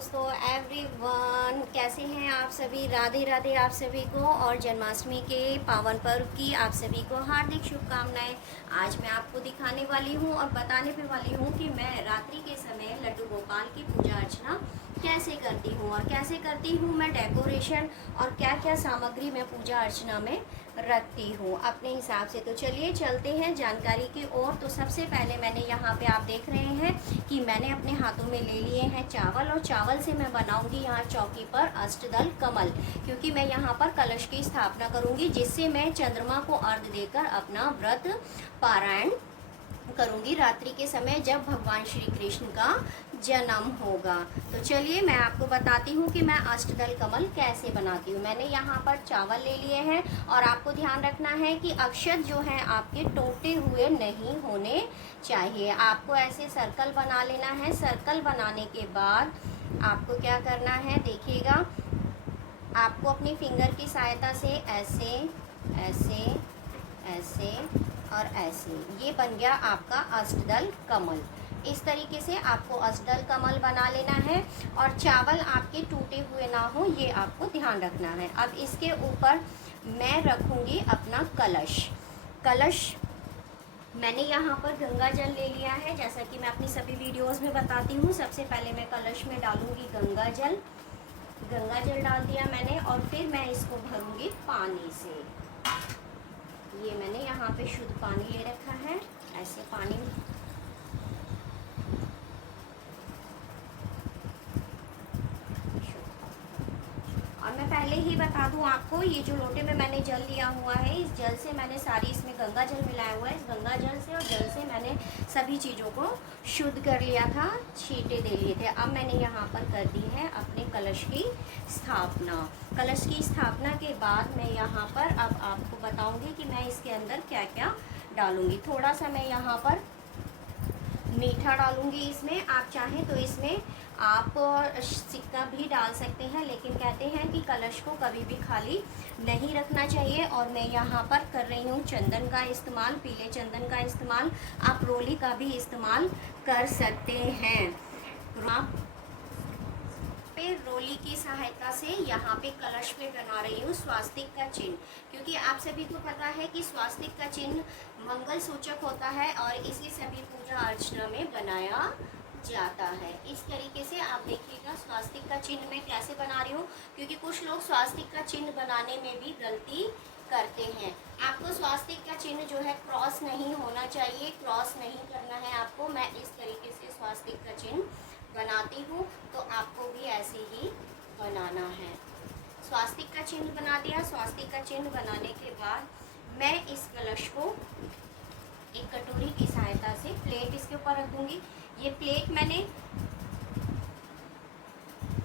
दोस्तों एवरीवन, कैसे हैं आप सभी। राधे राधे आप सभी को और जन्माष्टमी के पावन पर्व की आप सभी को हार्दिक शुभकामनाएं। आज मैं आपको दिखाने वाली हूं और बताने पे वाली हूं कि मैं रात्रि के समय लड्डू गोपाल की पूजा अर्चना कैसे करती हूं और कैसे करती हूं मैं डेकोरेशन और क्या क्या सामग्री मैं पूजा अर्चना में रखती हूँ अपने हिसाब से। तो चलिए चलते हैं जानकारी की ओर। तो सबसे पहले मैंने यहाँ पे आप देख रहे हैं कि मैंने अपने हाथों में ले लिए हैं चावल, और चावल से मैं बनाऊंगी यहाँ चौकी पर अष्टदल कमल, क्योंकि मैं यहाँ पर कलश की स्थापना करूंगी, जिससे मैं चंद्रमा को अर्घ देकर अपना व्रत पारायण करूंगी रात्रि के समय जब भगवान श्री कृष्ण का जन्म होगा। तो चलिए मैं आपको बताती हूँ कि मैं अष्टदल कमल कैसे बनाती हूँ। मैंने यहाँ पर चावल ले लिए हैं और आपको ध्यान रखना है कि अक्षत जो है आपके टूटे हुए नहीं होने चाहिए। आपको ऐसे सर्कल बना लेना है। सर्कल बनाने के बाद आपको क्या करना है, देखिएगा, आपको अपनी फिंगर की सहायता से ऐसे ऐसे ऐसे और ऐसे, ये बन गया आपका अष्टदल कमल। इस तरीके से आपको अष्टदल कमल बना लेना है और चावल आपके टूटे हुए ना हो, ये आपको ध्यान रखना है। अब इसके ऊपर मैं रखूँगी अपना कलश। कलश मैंने यहाँ पर गंगा जल ले लिया है, जैसा कि मैं अपनी सभी वीडियोस में बताती हूँ। सबसे पहले मैं कलश में डालूँगी गंगा जल। गंगा जल डाल दिया मैंने और फिर मैं इसको भरूँगी पानी से। ये मैंने यहाँ पे शुद्ध पानी ले रखा है, ऐसे पानी और मैं पहले ही बता दूं आपको, ये जो लोटे में मैंने जल लिया हुआ है, इस जल से मैंने सारी इसमें गंगा जल मिलाया हुआ है। इस गंगा जल से और जल से मैंने सभी चीज़ों को शुद्ध कर लिया था, छींटे दे लिए थे। अब मैंने यहाँ पर कर दी है अपने कलश की स्थापना। कलश की स्थापना के बाद मैं यहाँ पर अब आपको बताऊँगी कि मैं इसके अंदर क्या क्या डालूँगी। थोड़ा सा मैं यहाँ पर मीठा डालूंगी इसमें। आप चाहें तो इसमें आप सिक्का भी डाल सकते हैं, लेकिन कहते हैं कि कलश को कभी भी खाली नहीं रखना चाहिए। और मैं यहाँ पर कर रही हूँ चंदन का इस्तेमाल, पीले चंदन का इस्तेमाल। आप रोली का भी इस्तेमाल कर सकते हैं। आप रोली की सहायता से यहाँ पे कलश में बना रही हूँ स्वास्तिक का चिन्ह, क्योंकि आप सभी को पता है कि स्वास्तिक का चिन्ह मंगल सूचक होता है और इसे सभी पूजा अर्चना में बनाया जाता है। इस तरीके से आप देखिएगा स्वास्तिक का चिन्ह मैं कैसे बना रही हूँ, क्योंकि कुछ लोग स्वास्तिक का चिन्ह बनाने में भी गलती करते हैं। आपको स्वास्तिक का चिन्ह जो है क्रॉस नहीं होना चाहिए, क्रॉस नहीं करना है आपको। मैं इस तरीके से स्वास्तिक का चिन्ह बनाती हूँ, तो आपको भी ऐसे ही बनाना है। स्वास्तिक का चिन्ह बना दिया। स्वास्तिक का चिन्ह बनाने के बाद मैं इस कलश को एक कटोरी की सहायता से प्लेट इसके ऊपर रख दूंगी। ये प्लेट मैंने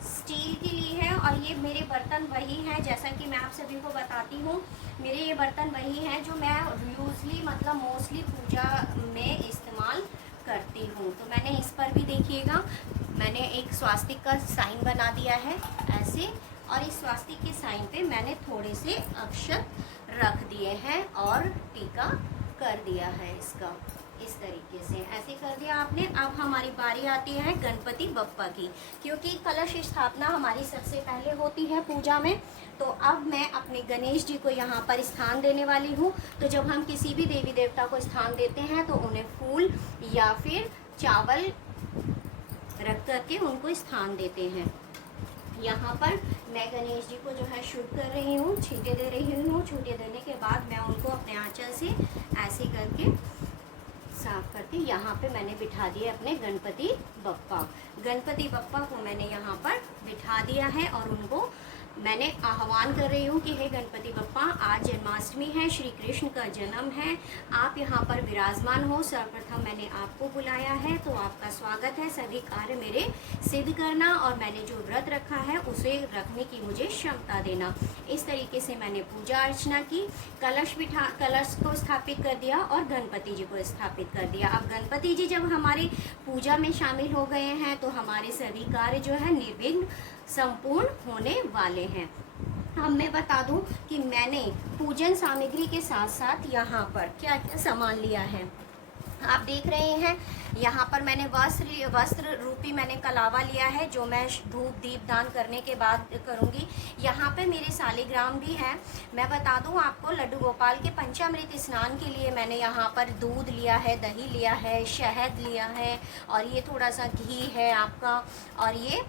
स्टील की ली है और ये मेरे बर्तन वही हैं, जैसा कि मैं आप सभी को बताती हूँ। मेरे ये बर्तन वही हैं जो मैं यूजली मतलब मोस्टली पूजा में इस्तेमाल करती हूँ। तो मैंने इस पर भी देखिएगा, मैंने एक स्वास्तिक का साइन बना दिया है ऐसे, और इस स्वास्तिक के साइन पे मैंने थोड़े से अक्षत रख दिए हैं और टीका कर दिया है इसका। इस तरीके से ऐसे कर दिया आपने। अब हमारी बारी आती है गणपति बप्पा की, क्योंकि कलश स्थापना हमारी सबसे पहले होती है पूजा में। तो अब मैं अपने गणेश जी को यहाँ पर स्थान देने वाली हूँ। तो जब हम किसी भी देवी देवता को स्थान देते हैं तो उन्हें फूल या फिर चावल रख करके उनको स्थान देते हैं। यहाँ पर मैं गणेश जी को जो है शुद्ध कर रही हूँ, छींटे दे रही हूँ। छींटे देने के बाद मैं उनको अपने आंचल से ऐसे करके साफ करके यहाँ पे मैंने बिठा दिया अपने गणपति बप्पा। गणपति बप्पा को मैंने यहाँ पर बिठा दिया है और उनको मैंने आह्वान कर रही हूँ कि हे गणपति बप्पा, आज जन्माष्टमी है, श्री कृष्ण का जन्म है, आप यहाँ पर विराजमान हो। सर्वप्रथम मैंने आपको बुलाया है, तो आपका स्वागत है। सभी कार्य मेरे सिद्ध करना और मैंने जो व्रत रखा है उसे रखने की मुझे क्षमता देना। इस तरीके से मैंने पूजा अर्चना की। कलश को स्थापित कर दिया और गणपति जी को स्थापित कर दिया। अब गणपति जी जब हमारे पूजा में शामिल हो गए हैं तो हमारे सभी कार्य जो है निर्विघ्न संपूर्ण होने वाले हैं। अब मैं बता दूं कि मैंने पूजन सामग्री के साथ साथ यहाँ पर क्या क्या सामान लिया है। आप देख रहे हैं यहाँ पर मैंने वस्त्र रूपी मैंने कलावा लिया है, जो मैं धूप दीप दान करने के बाद करूँगी। यहाँ पे मेरे सालिग्राम भी हैं। मैं बता दूँ आपको, लड्डू गोपाल के पंचामृत स्नान के लिए मैंने यहाँ पर दूध लिया है, दही लिया है, शहद लिया है, और ये थोड़ा सा घी है आपका, और ये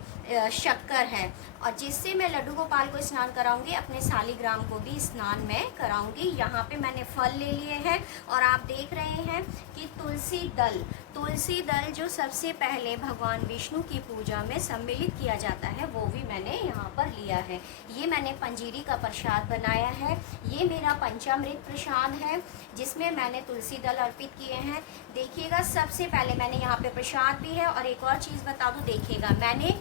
शक्कर है, और जिससे मैं लड्डू गोपाल को स्नान कराऊंगी, अपने सालिग्राम को भी स्नान में कराऊंगी। यहाँ पे मैंने फल ले लिए हैं, और आप देख रहे हैं कि तुलसी दल जो सबसे पहले भगवान विष्णु की पूजा में सम्मिलित किया जाता है, वो भी मैंने यहाँ पर लिया है। ये मैंने पंजीरी का प्रसाद बनाया है। ये मेरा पंचामृत प्रसाद है, जिसमें मैंने तुलसी दल अर्पित किए हैं। देखिएगा, सबसे पहले मैंने यहाँ पे प्रसाद भी है, और एक और चीज़ बता दूँ, देखिएगा मैंने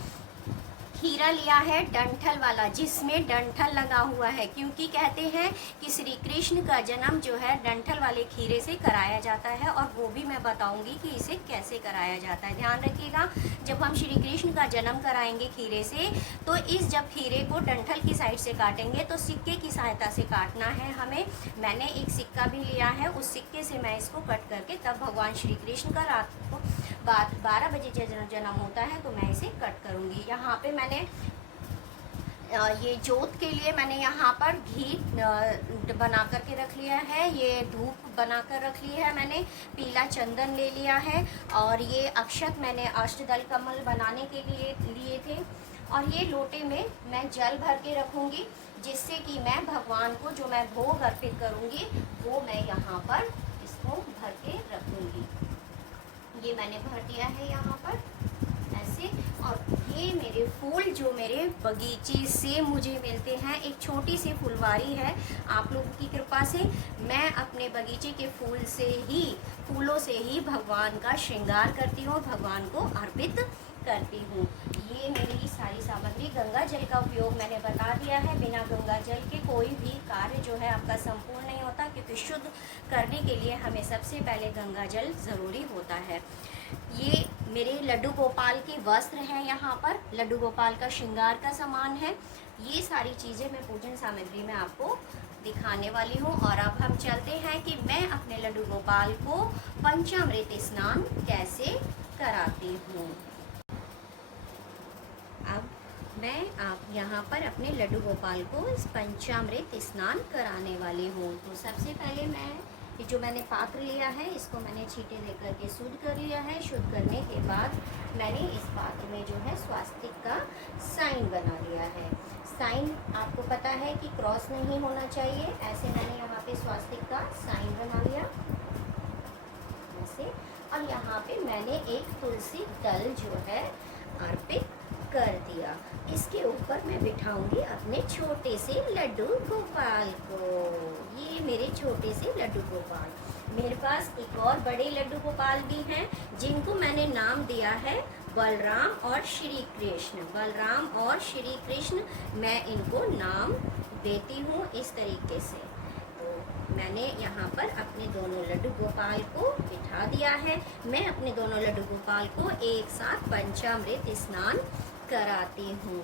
खीरा लिया है डंठल वाला, जिसमें डंठल लगा हुआ है, क्योंकि कहते हैं कि श्री कृष्ण का जन्म जो है डंठल वाले खीरे से कराया जाता है, और वो भी मैं बताऊंगी कि इसे कैसे कराया जाता है। ध्यान रखिएगा, जब हम श्री कृष्ण का जन्म कराएंगे खीरे से, तो जब खीरे को डंठल की साइड से काटेंगे तो सिक्के की सहायता से काटना है हमें। मैंने एक सिक्का भी लिया है, उस सिक्के से मैं इसको कट करके, तब भगवान श्री कृष्ण का रात को 12 बजे जन्म होता है, तो मैं इसे कट करूँगी। यहाँ पे मैंने ये जोत के लिए मैंने यहाँ पर घी बना कर के रख लिया है, ये धूप बना कर रख ली है, मैंने पीला चंदन ले लिया है, और ये अक्षत मैंने अष्टदल कमल बनाने के लिए थे, और ये लोटे में मैं जल भर के रखूँगी, जिससे कि मैं भगवान को जो मैं भोग अर्पित करूँगी, वो मैं यहाँ पर इसको भर के रखूँगी। ये मैंने भर दिया है यहाँ पर ऐसे। और ये मेरे फूल जो मेरे बगीचे से मुझे मिलते हैं, एक छोटी सी फुलवारी है, आप लोगों की कृपा से मैं अपने बगीचे के फूलों से ही भगवान का श्रृंगार करती हूँ, भगवान को अर्पित करती हूँ। ये मेरी सारी सामग्री, गंगा जल का उपयोग मैंने बता दिया है। बिना गंगा जल के कोई भी कार्य जो है आपका संपूर्ण नहीं होता, क्योंकि शुद्ध करने के लिए हमें सबसे पहले गंगा जल ज़रूरी होता है। ये मेरे लड्डू गोपाल के वस्त्र हैं, यहाँ पर लड्डू गोपाल का श्रृंगार का सामान है। ये सारी चीज़ें मैं पूजन सामग्री में आपको दिखाने वाली हूँ। और अब हम चलते हैं कि मैं अपने लड्डू गोपाल को पंचामृत स्नान कैसे कराती हूँ। अब मैं यहाँ पर अपने लड्डू गोपाल को इस पंचामृत स्नान कराने वाली हूँ। तो सबसे पहले ये जो मैंने पात्र लिया है, इसको मैंने छींटे देकर के शुद्ध कर लिया है। शुद्ध करने के बाद मैंने इस पात्र में जो है स्वास्तिक का साइन बना लिया है। साइन आपको पता है कि क्रॉस नहीं होना चाहिए, ऐसे मैंने यहाँ पे स्वास्तिक का साइन बना लिया ऐसे। और यहाँ पे मैंने एक तुलसी दल जो है अर्पित कर दिया। इसके ऊपर मैं बिठाऊंगी अपने छोटे से लड्डू गोपाल को। ये मेरे छोटे से लड्डू गोपाल। मेरे पास एक और बड़े लड्डू गोपाल भी हैं, जिनको मैंने नाम दिया है बलराम और श्री कृष्ण। बलराम और श्री कृष्ण मैं इनको नाम देती हूँ इस तरीके से। तो मैंने यहाँ पर अपने दोनों लड्डू गोपाल को बिठा दिया है। मैं अपने दोनों लड्डू गोपाल को एक साथ पंचामृत स्नान कराती हूँ।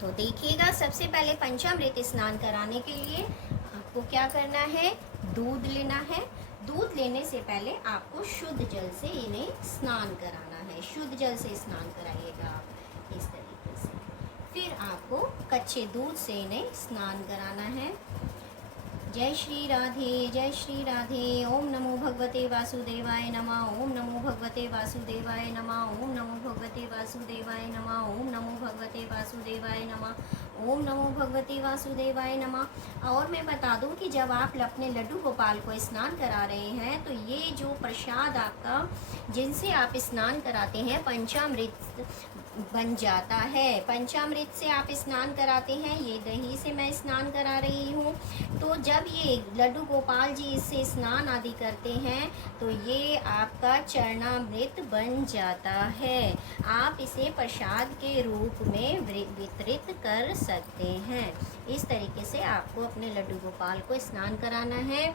तो देखिएगा, सबसे पहले पंचामृत स्नान कराने के लिए आपको क्या करना है, दूध लेना है। दूध लेने से पहले आपको शुद्ध जल से इन्हें स्नान कराना है। शुद्ध जल से स्नान कराइएगा आप इस तरीके से। फिर आपको कच्चे दूध से इन्हें स्नान कराना है। जय श्री राधे, जय श्री राधे। ओम नमो भगवते वासुदेवाय नमः। ओम नमो भगवते वासुदेवाय नमः। ओम नमो भगवते वासुदेवाय नमः। ओम नमो भगवते वासुदेवाय नमः। ओम नमो भगवते वासुदेवाय नमः। और मैं बता दूं कि जब आप अपने लड्डू गोपाल को स्नान करा रहे हैं, तो ये जो प्रसाद आपका जिनसे आप स्नान कराते हैं, पंचामृत बन जाता है। पंचामृत से आप स्नान कराते हैं। ये दही से मैं स्नान करा रही हूँ। तो जब ये लड्डू गोपाल जी इससे स्नान आदि करते हैं, तो ये आपका चरणामृत बन जाता है। आप इसे प्रसाद के रूप में वितरित कर सकते हैं। इस तरीके से आपको अपने लड्डू गोपाल को स्नान कराना है।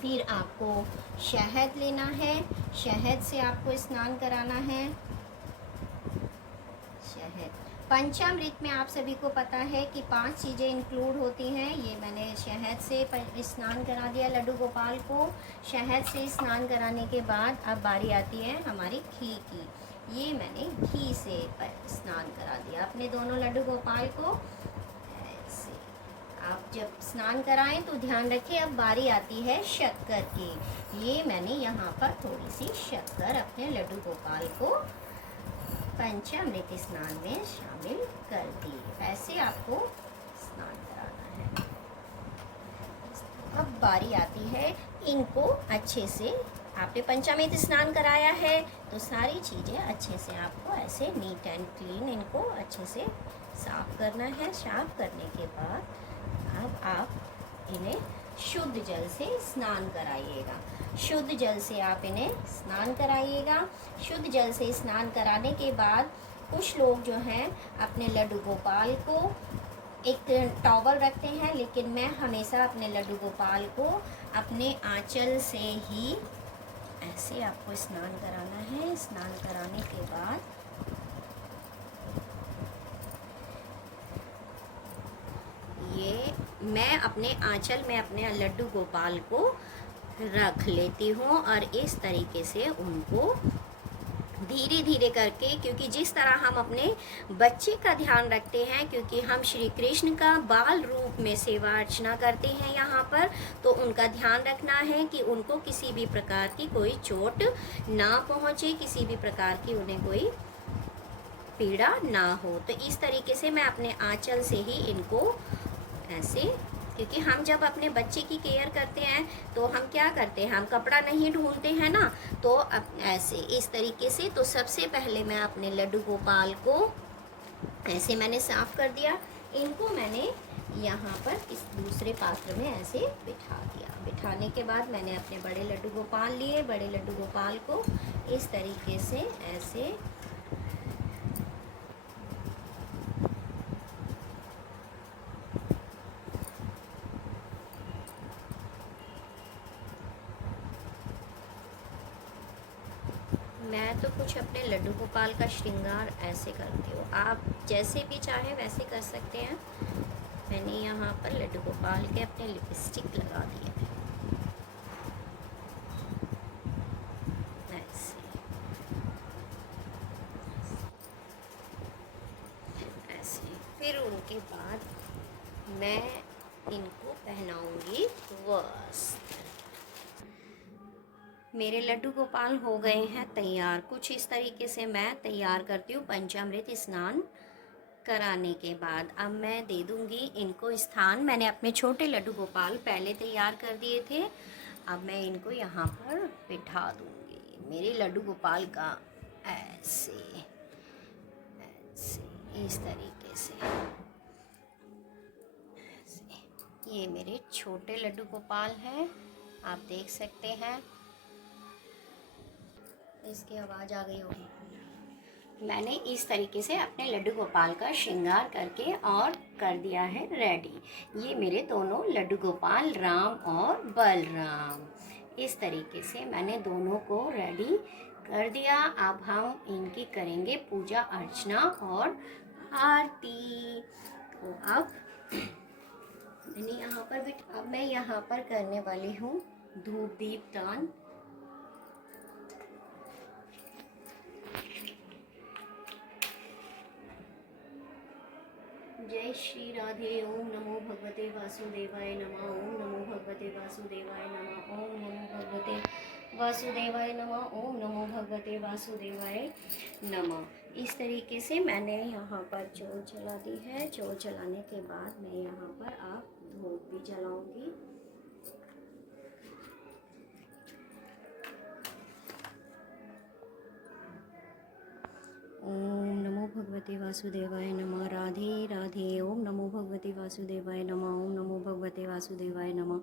फिर आपको शहद लेना है। शहद से आपको स्नान कराना है। शहद, पंचामृत में आप सभी को पता है कि 5 चीज़ें इंक्लूड होती हैं। ये मैंने शहद से स्नान करा दिया लड्डू गोपाल को। शहद से स्नान कराने के बाद अब बारी आती है हमारी घी की। ये मैंने घी से स्नान करा दिया अपने दोनों लड्डू गोपाल को। ऐसे आप जब स्नान कराएं तो ध्यान रखें, अब बारी आती है शक्कर की। ये मैंने यहाँ पर थोड़ी सी शक्कर अपने लड्डू गोपाल को पंचामृत स्नान में शामिल कर दी। ऐसे आपको स्नान कराना है। अब बारी आती है इनको अच्छे से, आपने पंचामृत स्नान कराया है तो सारी चीज़ें अच्छे से आपको ऐसे नीट एंड क्लीन इनको अच्छे से साफ करना है। साफ करने के बाद अब आप इन्हें शुद्ध जल से स्नान कराइएगा। शुद्ध जल से आप इन्हें स्नान कराइएगा। शुद्ध जल से स्नान कराने के बाद कुछ लोग जो हैं अपने लड्डू गोपाल को एक टॉवल रखते हैं, लेकिन मैं हमेशा अपने लड्डू गोपाल को अपने आंचल से ही ऐसे आपको स्नान कराना है। स्नान कराने के बाद ये मैं अपने आंचल में अपने लड्डू गोपाल को रख लेती हूँ और इस तरीके से उनको धीरे धीरे करके, क्योंकि जिस तरह हम अपने बच्चे का ध्यान रखते हैं, क्योंकि हम श्री कृष्ण का बाल रूप में सेवा अर्चना करते हैं यहाँ पर, तो उनका ध्यान रखना है कि उनको किसी भी प्रकार की कोई चोट ना पहुँचे, किसी भी प्रकार की उन्हें कोई पीड़ा ना हो। तो इस तरीके से मैं अपने आंचल से ही इनको ऐसे, क्योंकि हम जब अपने बच्चे की केयर करते हैं तो हम क्या करते हैं, हम कपड़ा नहीं ढूंढते हैं ना, तो ऐसे इस तरीके से। तो सबसे पहले मैं अपने लड्डू गोपाल को ऐसे मैंने साफ कर दिया। इनको मैंने यहाँ पर इस दूसरे पात्र में ऐसे बिठा दिया। बिठाने के बाद मैंने अपने बड़े लड्डू गोपाल लिए। बड़े लड्डू गोपाल को इस तरीके से ऐसे मैं तो कुछ अपने लड्डू गोपाल का श्रृंगार ऐसे करती हूँ, आप जैसे भी चाहे वैसे कर सकते हैं। मैंने यहाँ पर लड्डू गोपाल के अपने लिपस्टिक लगा दिए ऐसे ऐसे। फिर उनके बाद मैं इनको पहनाऊंगी वस्त्र। मेरे लड्डू गोपाल हो गए हैं तैयार। कुछ इस तरीके से मैं तैयार करती हूँ पंचामृत स्नान कराने के बाद। अब मैं दे दूँगी इनको स्थान। मैंने अपने छोटे लड्डू गोपाल पहले तैयार कर दिए थे, अब मैं इनको यहाँ पर बिठा दूँगी। मेरे लड्डू गोपाल का ऐसे ऐसे इस तरीके से ऐसे। ये मेरे छोटे लड्डू गोपाल हैं, आप देख सकते हैं। इसकी आवाज़ आ गई होगी। मैंने इस तरीके से अपने लड्डू गोपाल का श्रृंगार करके और कर दिया है रेडी। ये मेरे दोनों लड्डू गोपाल राम और बलराम। इस तरीके से मैंने दोनों को रेडी कर दिया। अब हम इनकी करेंगे पूजा अर्चना और आरती। तो अब मैंने यहाँ पर अब मैं यहाँ पर करने वाली हूँ धूप दीप दान। जय श्री राधे। ओम नमो भगवते वासुदेवाय नमः। ओम नमो भगवते वासुदेवाय नमः। ओम नमो भगवते वासुदेवाय नमः। ओम नमो भगवते वासुदेवाय नमः। इस तरीके से मैंने यहाँ पर चोल जला दी है। चोल जलाने के बाद मैं यहाँ पर आप धूप भी जलाऊंगी। ओम नमो भगवते वासुदेवाय नमः। राधे राधे। ओम नमो भगवते वासुदेवाय नमः। ओम नमो भगवते वासुदेवाय नमः।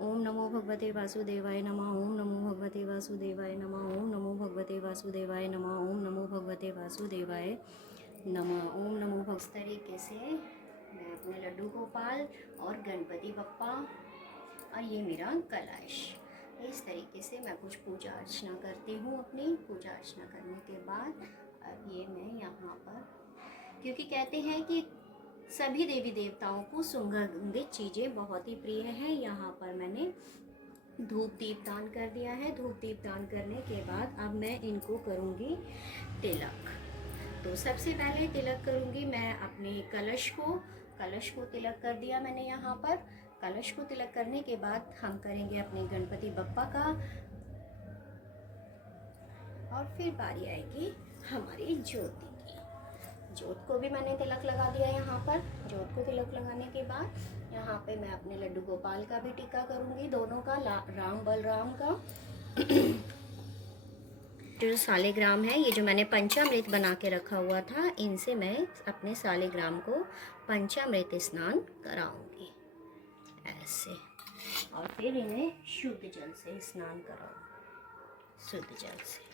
ओम नमो भगवते वासुदेवाय नमः। ओम नमो भगवते वासुदेवाय नमः। ओम नमो भगवते वासुदेवाय नमः। ओम नमो भगवते वासुदेवाय नमः। ओम नमो इस तरीके से मैं अपने लड्डू गोपाल और गणपति बप्पा और ये मेरा कलश, इस तरीके से मैं कुछ पूजा अर्चना करती हूँ। अपनी पूजा अर्चना करने के बाद अब ये मैं यहाँ पर क्योंकि कहते हैं कि सभी देवी देवताओं को सुगंधित चीज़ें बहुत ही प्रिय हैं। यहाँ पर मैंने धूप दीप दान कर दिया है। धूप दीप दान करने के बाद अब मैं इनको करूँगी तिलक। तो सबसे पहले तिलक करूँगी मैं अपने कलश को तिलक कर दिया मैंने यहाँ पर। कलश को तिलक करने के बाद हम करेंगे अपने गणपति बप्पा का, और फिर बारी आएगी हमारी ज्योति की। ज्योत को भी मैंने तिलक लगा दिया यहाँ पर। ज्योत को तिलक लगाने के बाद यहाँ पे मैं अपने लड्डू गोपाल का भी टीका करूँगी, दोनों का, राम बलराम का। जो सालिग्राम है, ये जो मैंने पंचामृत बना के रखा हुआ था, इनसे मैं अपने सालिग्राम को पंचामृत स्नान कराऊंगी ऐसे, और फिर इन्हें शुद्ध जल से स्नान कराऊंगी, शुद्ध जल से।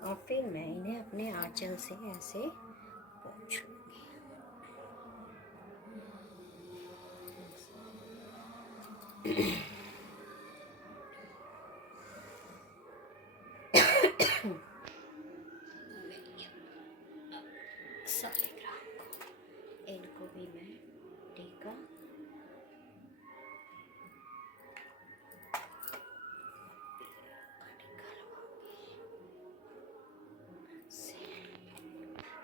और फिर मैं इन्हें अपने आंचल से ऐसे पोंछ लूंगी। सालिग्राम को, इनको भी मैं टीका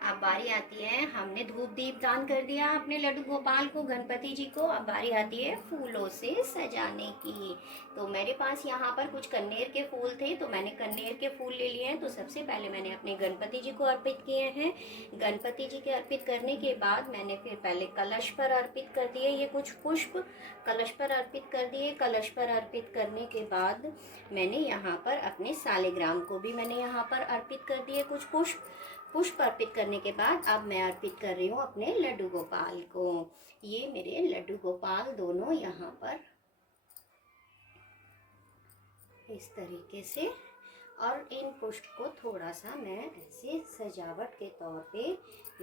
अब बारी आती है, हमने धूप दीप दान कर दिया अपने लड्डू गोपाल को, गणपति जी को। अब बारी आती है फूलों से सजाने की। तो मेरे पास यहाँ पर कुछ कन्नेर के फूल थे, तो मैंने कन्नेर के फूल ले लिए हैं। तो सबसे पहले मैंने अपने गणपति जी को अर्पित किए हैं। गणपति जी के अर्पित करने के बाद मैंने फिर पहले कलश पर अर्पित कर दिए ये कुछ पुष्प, कलश पर अर्पित कर दिए। कलश पर अर्पित करने के बाद मैंने यहाँ पर अपने सालिग्राम को भी मैंने यहाँ पर अर्पित कर दिए कुछ पुष्प अर्पित करने के बाद अब मैं अर्पित कर रही हूँ अपने लड्डू गोपाल को। ये मेरे लड्डू गोपाल दोनों यहाँ पर इस तरीके से, और इन पुष्प को थोड़ा सा मैं ऐसे सजावट के तौर पे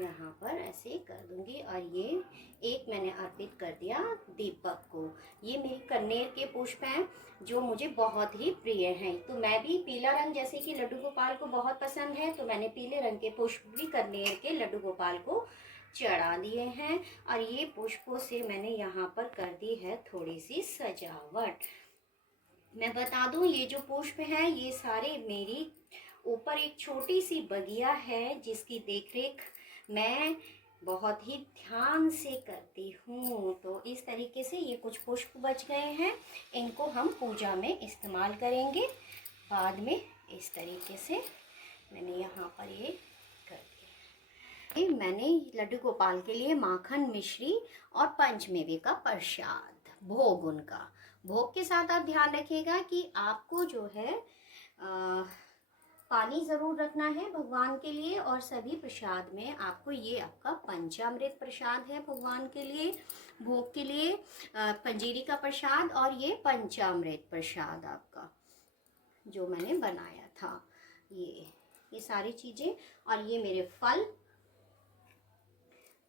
यहाँ पर ऐसे कर दूंगी। और ये एक मैंने अर्पित कर दिया दीपक को। ये मेरे कन्नेर के पुष्प हैं जो मुझे बहुत ही प्रिय हैं। तो मैं भी पीला रंग, जैसे कि लड्डू गोपाल को बहुत पसंद है, तो मैंने पीले रंग के पुष्प भी कन्नेर के लड्डू गोपाल को चढ़ा दिए हैं। और ये पुष्पों से मैंने यहाँ पर कर दी है थोड़ी सी सजावट। मैं बता दूं, ये जो पुष्प है ये सारे मेरी ऊपर एक छोटी सी बगिया है जिसकी देखरेख मैं बहुत ही ध्यान से करती हूँ। तो इस तरीके से ये कुछ पुष्प बच गए हैं, इनको हम पूजा में इस्तेमाल करेंगे बाद में। इस तरीके से मैंने यहाँ पर ये कर दिया। मैंने लड्डू गोपाल के लिए माखन, मिश्री और पंचमेवे का प्रसाद, भोग उनका। भोग के साथ आप ध्यान रखिएगा कि आपको जो है पानी ज़रूर रखना है भगवान के लिए। और सभी प्रसाद में आपको, ये आपका पंचामृत प्रसाद है भगवान के लिए, भोग के लिए पंजीरी का प्रसाद, और ये पंचामृत प्रसाद आपका जो मैंने बनाया था, ये सारी चीज़ें। और ये मेरे फल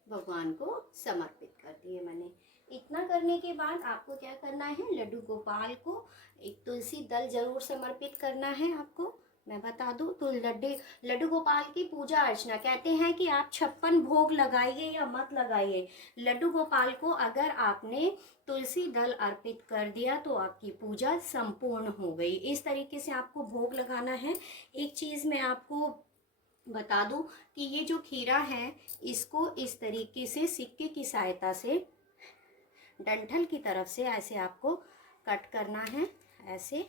भगवान को समर्पित कर दिए मैंने। इतना करने के बाद आपको क्या करना है, लड्डू गोपाल को एक तुलसी दल जरूर समर्पित करना है आपको। मैं बता दूं, तो लड्डू गोपाल की पूजा अर्चना, कहते हैं कि आप 56 भोग लगाइए या मत लगाइए, लड्डू गोपाल को अगर आपने तुलसी दल अर्पित कर दिया तो आपकी पूजा संपूर्ण हो गई। इस तरीके से आपको भोग लगाना है। एक चीज़ मैं आपको बता दूं कि ये जो खीरा है, इसको इस तरीके से सिक्के की सहायता से डंठल की तरफ से ऐसे आपको कट करना है, ऐसे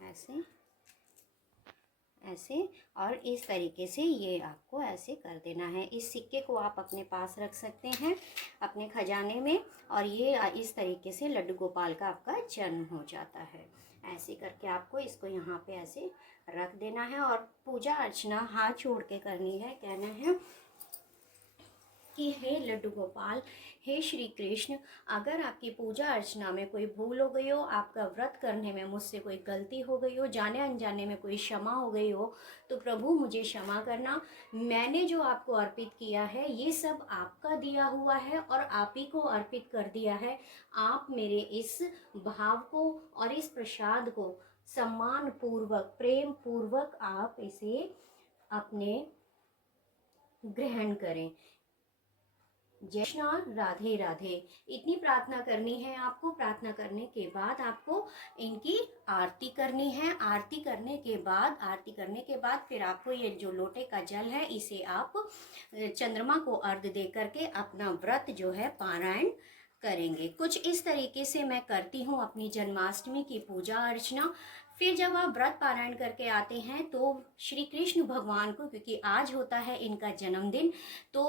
ऐसे ऐसे, और इस तरीके से ये आपको ऐसे कर देना है। इस सिक्के को आप अपने पास रख सकते हैं अपने खजाने में, और ये इस तरीके से लड्डू गोपाल का आपका जन्म हो जाता है। ऐसे करके आपको इसको यहाँ पे ऐसे रख देना है, और पूजा अर्चना हाथ जोड़ के करनी है। कहना है कि हे लड्डू गोपाल, हे श्री कृष्ण, अगर आपकी पूजा अर्चना में कोई भूल हो गई हो, आपका व्रत करने में मुझसे कोई गलती हो गई हो, जाने अनजाने में कोई क्षमा हो गई हो, तो प्रभु मुझे क्षमा करना। मैंने जो आपको अर्पित किया है ये सब आपका दिया हुआ है और आप ही को अर्पित कर दिया है। आप मेरे इस भाव को और इस प्रसाद को सम्मान पूर्वक, प्रेम पूर्वक आप इसे अपने ग्रहण करें। जय कृष्ण, राधे राधे। इतनी प्रार्थना करनी है आपको। प्रार्थना करने के बाद आपको इनकी आरती करनी है। आरती करने के बाद फिर आपको ये जो लोटे का जल है इसे आप चंद्रमा को अर्घ दे करके अपना व्रत जो है पारायण करेंगे। कुछ इस तरीके से मैं करती हूँ अपनी जन्माष्टमी की पूजा अर्चना। फिर जब आप व्रत पारायण करके आते हैं तो श्री कृष्ण भगवान को, क्योंकि आज होता है इनका जन्मदिन, तो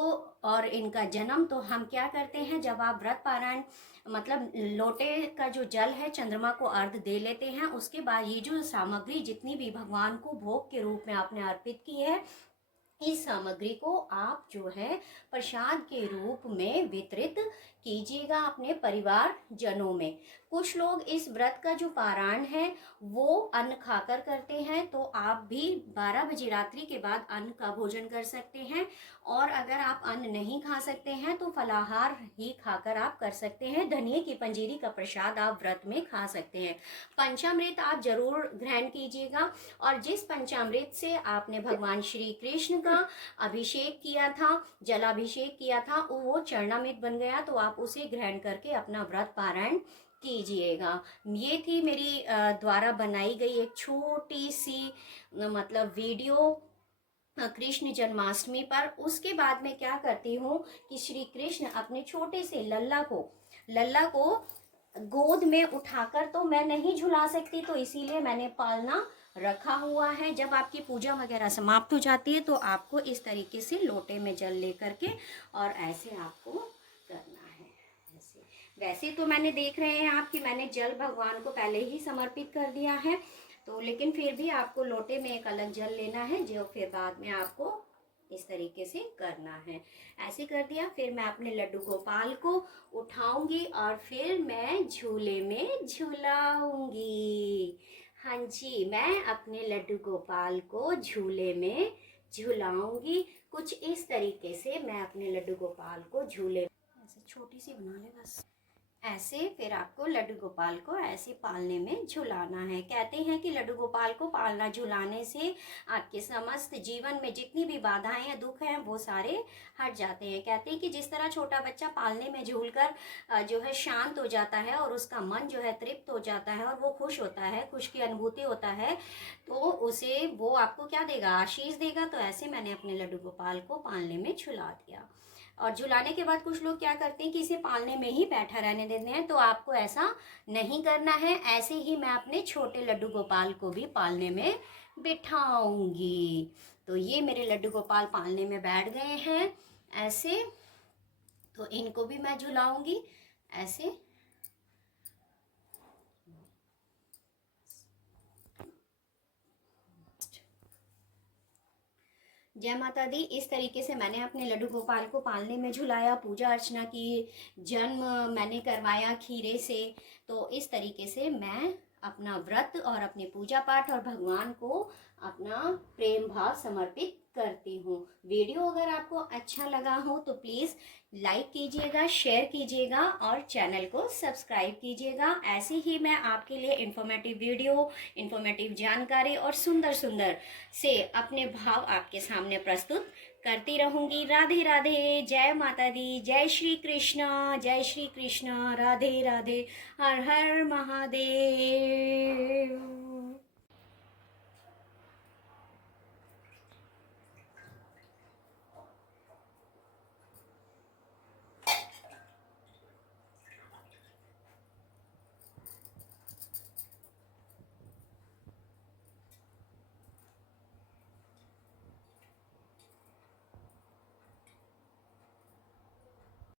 और इनका जन्म, तो हम क्या करते हैं, जब आप व्रत पारायण मतलब लोटे का जो जल है चंद्रमा को अर्घ दे लेते हैं, उसके बाद ये जो सामग्री जितनी भी भगवान को भोग के रूप में आपने अर्पित की है, इस सामग्री को आप जो है प्रसाद के रूप में वितरित कीजिएगा अपने परिवार जनों में। कुछ लोग इस व्रत का जो पारायण है वो अन्न खाकर करते हैं, तो आप भी 12 बजे रात्रि के बाद अन्न का भोजन कर सकते हैं। और अगर आप अन्न नहीं खा सकते हैं तो फलाहार ही खाकर आप कर सकते हैं। धनिये की पंजीरी का प्रसाद आप व्रत में खा सकते हैं। पंचामृत आप जरूर ग्रहण कीजिएगा, और जिस पंचामृत से आपने भगवान श्री कृष्ण का अभिषेक किया था, जलाभिषेक किया था, वो चरणामृत बन गया, तो आप उसे ग्रहण करके अपना व्रत पारायण कीजिएगा। ये थी मेरी द्वारा बनाई गई एक छोटी सी मतलब वीडियो कृष्ण जन्माष्टमी पर। उसके बाद मैं क्या करती हूँ कि श्री कृष्ण अपने छोटे से लल्ला को गोद में उठाकर तो मैं नहीं झुला सकती, तो इसीलिए मैंने पालना रखा हुआ है। जब आपकी पूजा वगैरह समाप्त हो जाती है तो आपको इस तरीके से लोटे में जल लेकर के और ऐसे आपको करना है। वैसे तो मैंने देख रहे हैं आप कि मैंने जल भगवान को पहले ही समर्पित कर दिया है, तो लेकिन फिर भी आपको लोटे में एक अलग जल लेना है, जो फिर बाद में आपको इस तरीके से करना है। ऐसे कर दिया, फिर मैं अपने लड्डू गोपाल को उठाऊंगी और फिर मैं झूले में झूलाऊंगी। हाँ जी, मैं अपने लड्डू गोपाल को झूले में झूलाऊंगी। कुछ इस तरीके से मैं अपने लड्डू गोपाल को झूले, ऐसे छोटी सी बना ले बस, ऐसे फिर आपको लड्डू गोपाल को ऐसे पालने में झुलाना है। कहते हैं कि लड्डू गोपाल को पालना झुलाने से आपके समस्त जीवन में जितनी भी बाधाएं या दुख हैं वो सारे हट जाते हैं। कहते हैं कि जिस तरह छोटा बच्चा पालने में झूलकर जो है शांत हो जाता है और उसका मन जो है तृप्त हो जाता है और वो खुश होता है, खुश की अनुभूति होता है, तो उसे वो आपको क्या देगा, आशीष देगा। तो ऐसे मैंने अपने लड्डू गोपाल को पालने में झुला दिया। और झुलाने के बाद कुछ लोग क्या करते हैं कि इसे पालने में ही बैठा रहने देते हैं, तो आपको ऐसा नहीं करना है। ऐसे ही मैं अपने छोटे लड्डू गोपाल को भी पालने में बिठाऊंगी। तो ये मेरे लड्डू गोपाल पालने में बैठ गए हैं ऐसे, तो इनको भी मैं झुलाऊंगी ऐसे। जय माता दी। इस तरीके से मैंने अपने लड्डू गोपाल को पालने में झुलाया, पूजा अर्चना की, जन्म मैंने करवाया खीरे से। तो इस तरीके से मैं अपना व्रत और अपने पूजा पाठ और भगवान को अपना प्रेम भाव समर्पित करती हूँ। वीडियो अगर आपको अच्छा लगा हो तो प्लीज़ लाइक कीजिएगा, शेयर कीजिएगा और चैनल को सब्सक्राइब कीजिएगा। ऐसे ही मैं आपके लिए इन्फॉर्मेटिव वीडियो, इन्फॉर्मेटिव जानकारी और सुंदर सुंदर से अपने भाव आपके सामने प्रस्तुत करती रहूँगी। राधे राधे, जय माता दी, जय श्री कृष्ण, राधे राधे, हर हर महादेव।